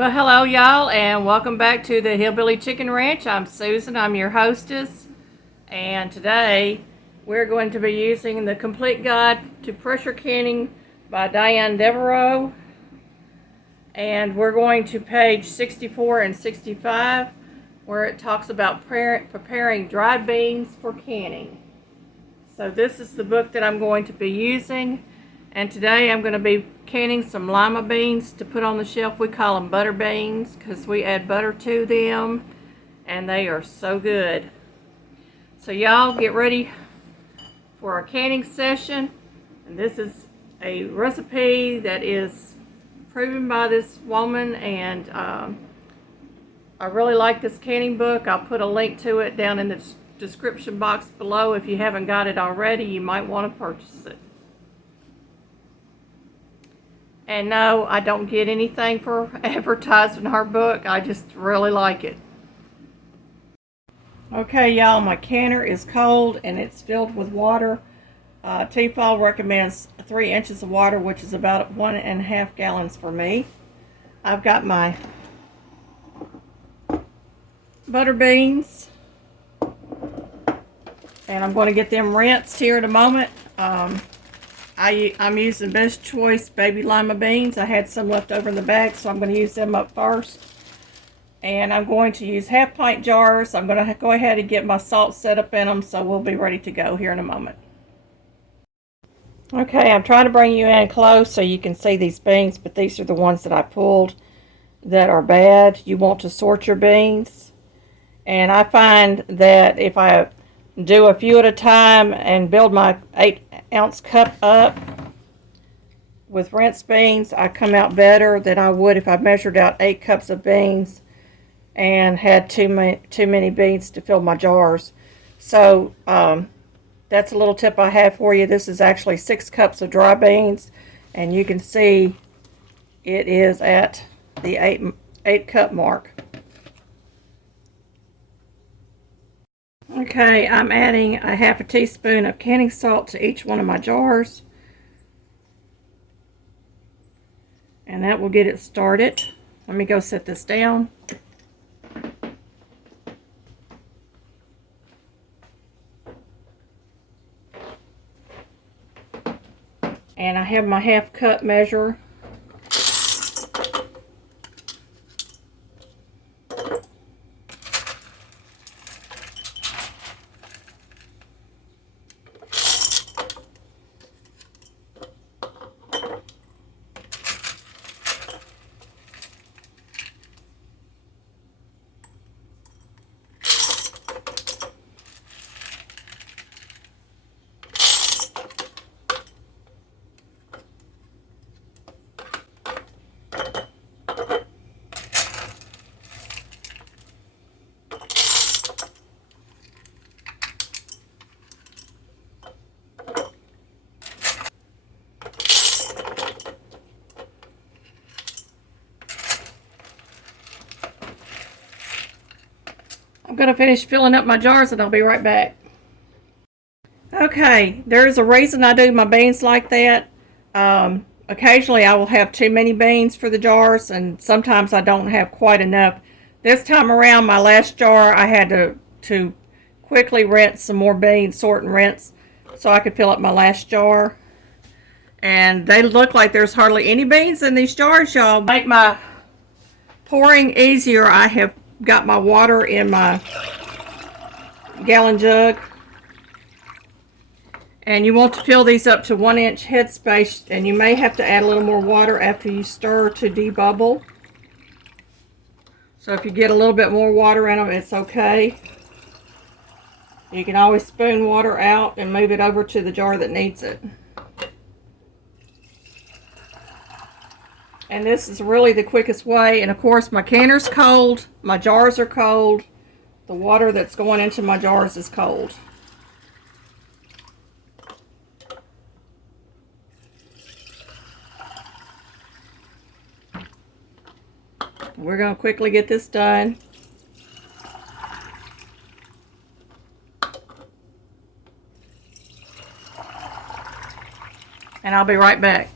Well, hello, y'all, and welcome back to the Hillbilly Chicken Ranch. I'm Susan, I'm your hostess, and today we're going to be using the Complete Guide to Pressure Canning by Diane Devereaux, and we're going to page 64 and 65, where it talks about preparing dried beans for canning. So this is the book that I'm going to be using. And today I'm going to be canning some lima beans to put on the shelf. We call them butter beans because we add butter to them and they are so good. So y'all get ready for our canning session. And this is a recipe that is proven by this woman, and I really like this canning book. I'll put a link to it down in the description box below. If you haven't got it already, you might want to purchase it. And no, I don't get anything for advertising our book. I just really like it. Okay, y'all, my canner is cold and it's filled with water. T-Fal recommends 3 inches of water, which is about 1.5 gallons for me. I've got my butter beans, and I'm going to get them rinsed here in a moment. I'm using Best Choice baby lima beans. I had some left over in the bag, so I'm going to use them up first. And I'm going to use 1/2 pint jars. I'm going to go ahead and get my salt set up in them, so we'll be ready to go here in a moment. Okay, I'm trying to bring you in close so you can see these beans, but these are the ones that I pulled that are bad. You want to sort your beans. And I find that if I do a few at a time and build my 8-ounce cup up with rinsed beans, I come out better than I would if I measured out 8 cups of beans and had too many beans to fill my jars. So that's a little tip I have for you. This is actually 6 cups of dry beans, and you can see it is at the 8 cup mark. Okay, I'm adding a 1/2 teaspoon of canning salt to each one of my jars. And that will get it started. Let me go set this down. And I have my 1/2 cup measure. I'm going to finish filling up my jars and I'll be right back. Okay, there's a reason I do my beans like that. Occasionally I will have too many beans for the jars, and sometimes I don't have quite enough. This time around, my last jar, I had to quickly rinse some more beans, sort and rinse, so I could fill up my last jar. And they look like there's hardly any beans in these jars, y'all. Make my pouring easier, I have got my water in my gallon jug. And you want to fill these up to 1-inch headspace, and you may have to add a little more water after you stir to debubble. So if you get a little bit more water in them, it's okay. You can always spoon water out and move it over to the jar that needs it. And this is really the quickest way. And of course, my canner's cold, my jars are cold, the water that's going into my jars is cold. We're going to quickly get this done. And I'll be right back.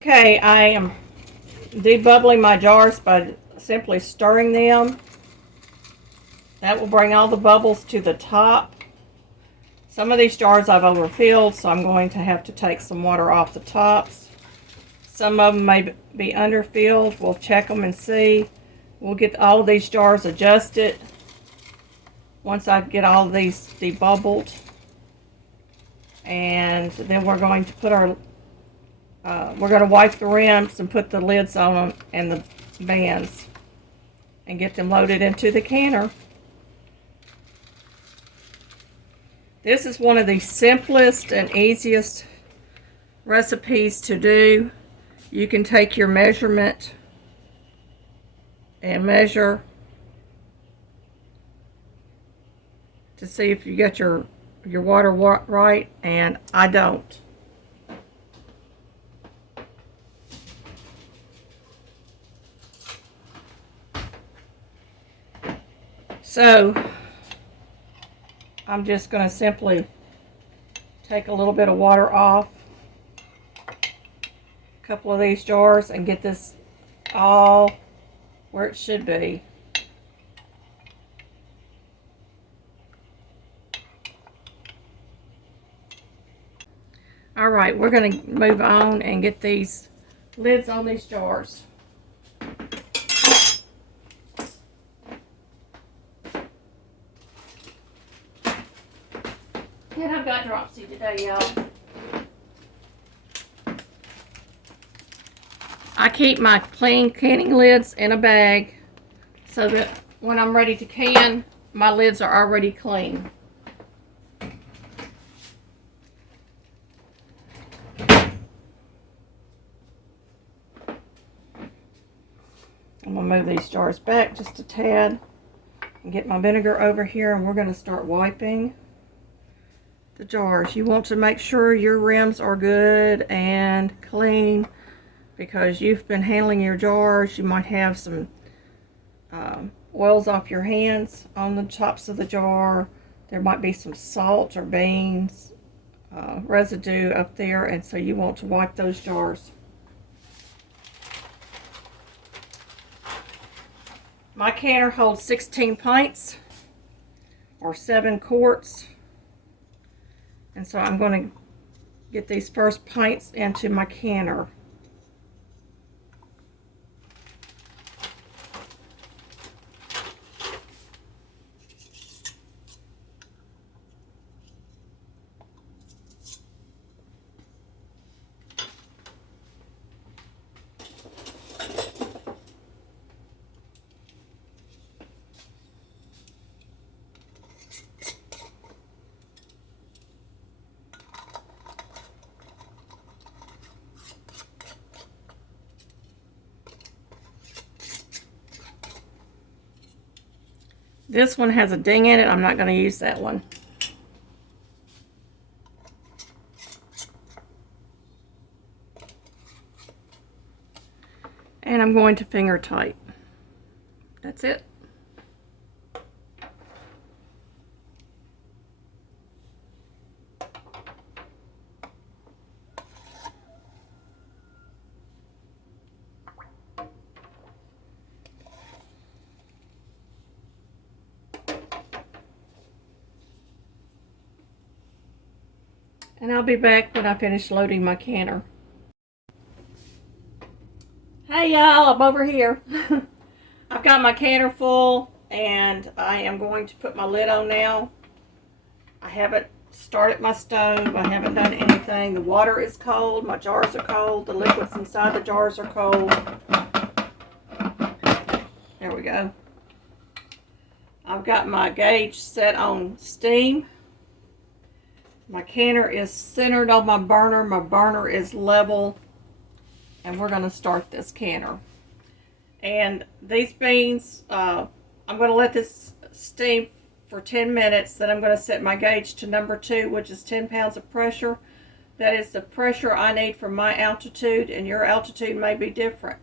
Okay, I am debubbling my jars by simply stirring them. That will bring all the bubbles to the top. Some of these jars I've overfilled, so I'm going to have to take some water off the tops. Some of them may be underfilled. We'll check them and see. We'll get all of these jars adjusted once I get all of these debubbled. And then we're going to put our, we're going to wipe the rims and put the lids on them and the bands and get them loaded into the canner. This is one of the simplest and easiest recipes to do. You can take your measurement and measure to see if you got your water right, and I don't. So I'm just going to simply take a little bit of water off a couple of these jars and get this all where it should be. All right, we're going to move on and get these lids on these jars. And I've got Dropsy today, y'all. I keep my clean canning lids in a bag so that when I'm ready to can, my lids are already clean. I'm going to move these jars back just a tad and get my vinegar over here, and we're going to start wiping the jars. You want to make sure your rims are good and clean because you've been handling your jars. You might have some oils off your hands on the tops of the jar. There might be some salt or beans residue up there, and so you want to wipe those jars. My canner holds 16 pints or 7 quarts. And so I'm going to get these first pints into my canner. This one has a ding in it. I'm not going to use that one. And I'm going to finger tight. That's it. And I'll be back when I finish loading my canner. Hey y'all, I'm over here. I've got my canner full and I am going to put my lid on now. I haven't started my stove. I haven't done anything. The water is cold. My jars are cold. The liquids inside the jars are cold. There we go. I've got my gauge set on steam. My canner is centered on my burner. My burner is level. And we're going to start this canner. And these beans, I'm going to let this steam for 10 minutes. Then I'm going to set my gauge to number 2, which is 10 pounds of pressure. That is the pressure I need for my altitude, and your altitude may be different.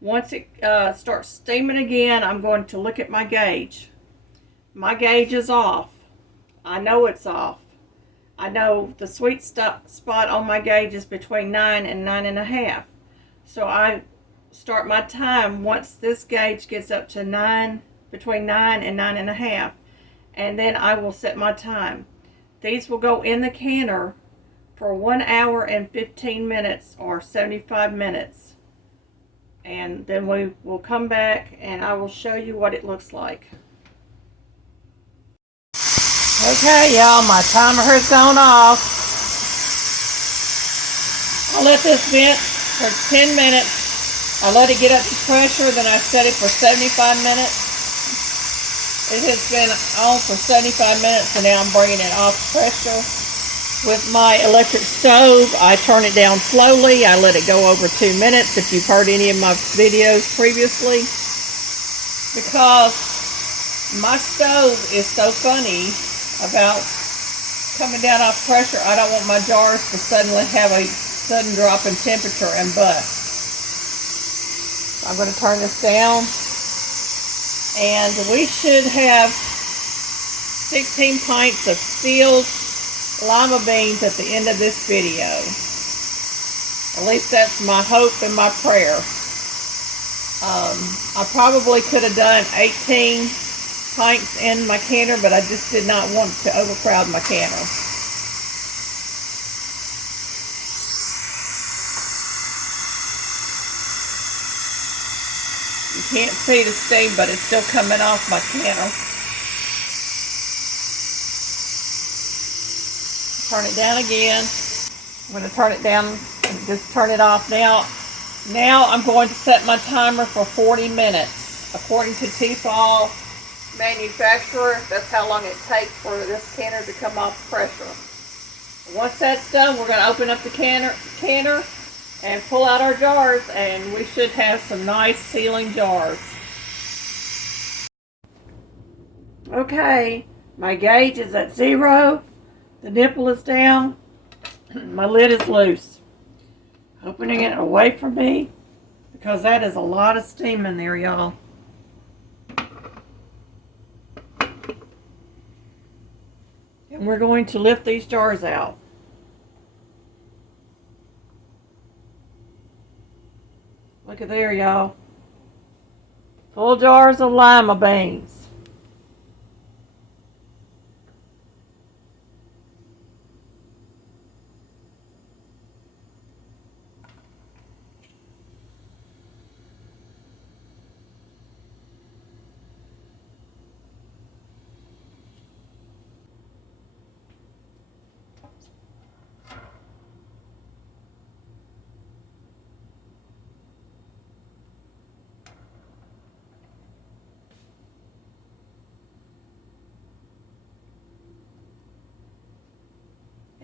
Once it starts steaming again, I'm going to look at my gauge. My gauge is off. I know it's off. I know the sweet spot on my gauge is between 9 and 9.5. So I start my time once this gauge gets up to 9, between 9 and 9.5, and then I will set my time. These will go in the canner for 1 hour and 15 minutes or 75 minutes. And then we will come back and I will show you what it looks like. Okay, y'all, my timer has gone off. I'll let this vent for 10 minutes. I let it get up to pressure, then I set it for 75 minutes. It has been on for 75 minutes, and now I'm bringing it off pressure. With my electric stove, I turn it down slowly. I let it go over 2 minutes, if you've heard any of my videos previously. Because my stove is so funny about coming down off pressure. I don't want my jars to suddenly have a sudden drop in temperature and bust. I'm going to turn this down. And we should have 16 pints of sealed lima beans at the end of this video. At least that's my hope and my prayer. I probably could have done 18 pints in my canner, but I just did not want to overcrowd my canner. You can't see the steam, but it's still coming off my canner. Turn it down again. I'm going to turn it down and just turn it off now. Now I'm going to set my timer for 40 minutes. According to T-Fal manufacturer, that's how long it takes for this canner to come off pressure. Once that's done, we're going to open up the canner and pull out our jars, and we should have some nice sealing jars. Okay, my gauge is at 0. The nipple is down. My lid is loose. Opening it away from me because that is a lot of steam in there, y'all. And we're going to lift these jars out. Look at there, y'all. Full jars of lima beans.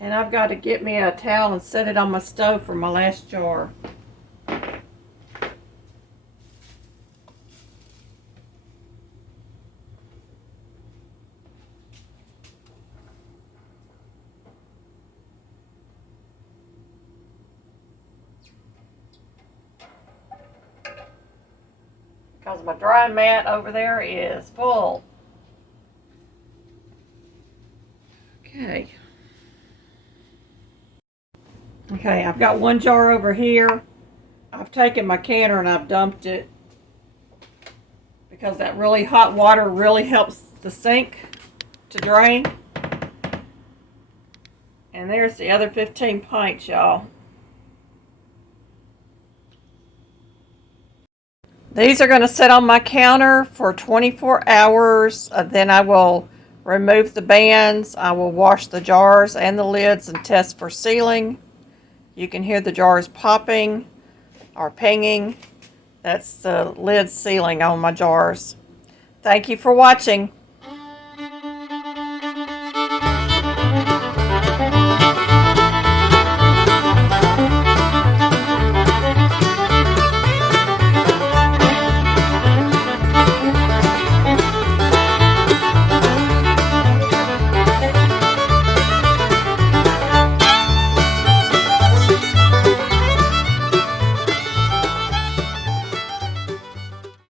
And I've got to get me a towel and set it on my stove for my last jar. Because my dry mat over there is full. Okay. Okay, I've got one jar over here. I've taken my canner and I've dumped it because that really hot water really helps the sink to drain. And there's the other 15 pints, y'all. These are going to sit on my counter for 24 hours. Then I will remove the bands. I will wash the jars and the lids and test for sealing. You can hear the jars popping or pinging. That's the lid sealing on my jars. Thank you for watching.